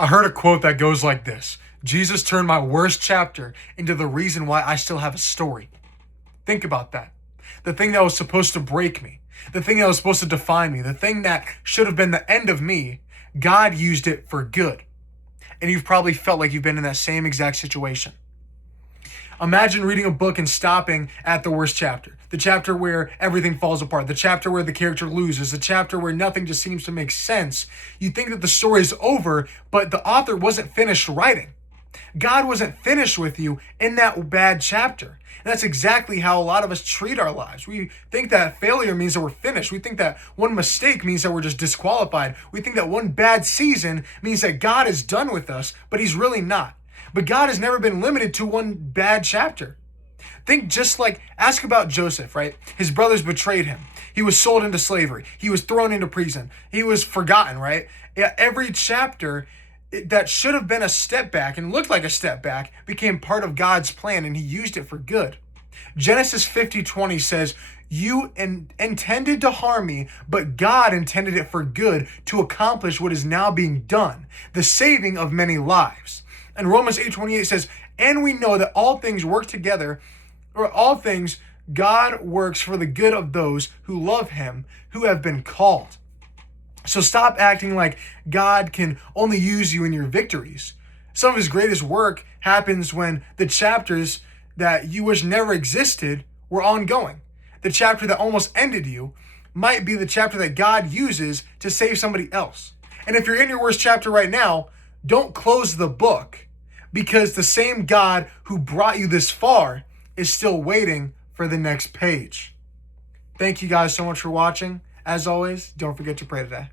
I heard a quote that goes like this: Jesus turned my worst chapter into the reason why I still have a story. Think about that. The thing that was supposed to break me, the thing that was supposed to define me, the thing that should have been the end of me, God used it for good. And you've probably felt like you've been in that same exact situation. Imagine reading a book and stopping at the worst chapter. The chapter where everything falls apart. The chapter where the character loses. The chapter where nothing just seems to make sense. You think that the story is over, but the author wasn't finished writing. God wasn't finished with you in that bad chapter. And that's exactly how a lot of us treat our lives. We think that failure means that we're finished. We think that one mistake means that we're just disqualified. We think that one bad season means that God is done with us, but he's really not. But God has never been limited to one bad chapter. Ask about Joseph, right? His brothers betrayed him. He was sold into slavery. He was thrown into prison. He was forgotten, right? Yeah, every chapter that should have been a step back and looked like a step back became part of God's plan, and he used it for good. Genesis 50:20 says, "You intended to harm me, but God intended it for good to accomplish what is now being done, the saving of many lives." And Romans 8:28 says, "And we know that all things work together, or all things God works for the good of those who love him, who have been called." So stop acting like God can only use you in your victories. Some of his greatest work happens when the chapters that you wish never existed were ongoing. The chapter that almost ended you might be the chapter that God uses to save somebody else. And if you're in your worst chapter right now, don't close the book, because the same God who brought you this far is still waiting for the next page. Thank you guys so much for watching. As always, don't forget to pray today.